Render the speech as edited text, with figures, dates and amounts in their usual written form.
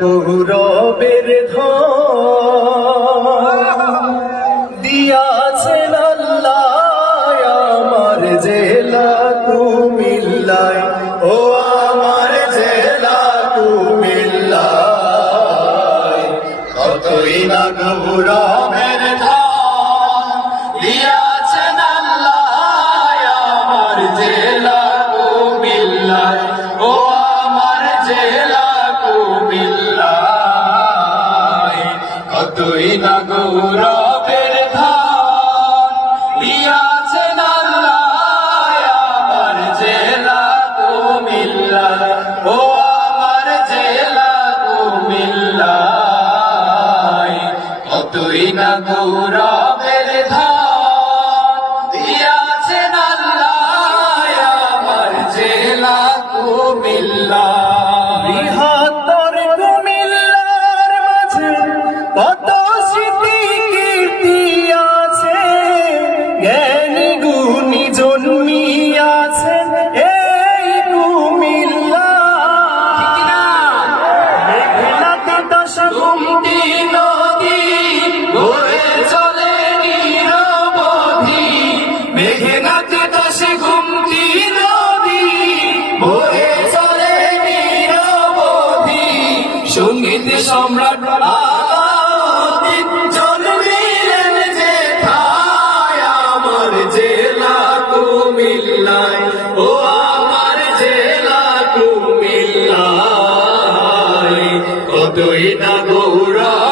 গৌরবের দিয়াছেন আল্লাহ আমার জেলা কুমিল্লায়, ও আমার জেলা কুমিল্লায় কতই না গৌরবের দিয়াছেন আল্লাহ আমার জেলা কুমিল্লায়, ও আমার জেলা কুমিল্লায় কতই না গৌরবের দিয়াছেন আল্লাহ আমার জেলা কুমিল্লায়, ও আমার জেলা কুমিল্লায় কতই না গৌরবের দিয়াছেন আল্লাহ আমার জেলা কুমিল্লায়। বৃহত্তর কুমিল্লার মাঝে কত স্মৃতি কীর্তি আছে, জ্ঞানী গুণী জন্মিয়াছেন এই কুমিল্লা। মেঘনাতে দশা গুমটি নদী বয়ে চলে নিরবধি, মেঘনাতে দশা গুমটি নদী বয়ে চলে নিরবধি, সঙ্গীত সম্রাট আলাউদ্দিন জন্মিলেন যেথায় আমার জেলা কুমিল্লায়, ও আমার জেলা কুমিল্লায় কতই না গৌরব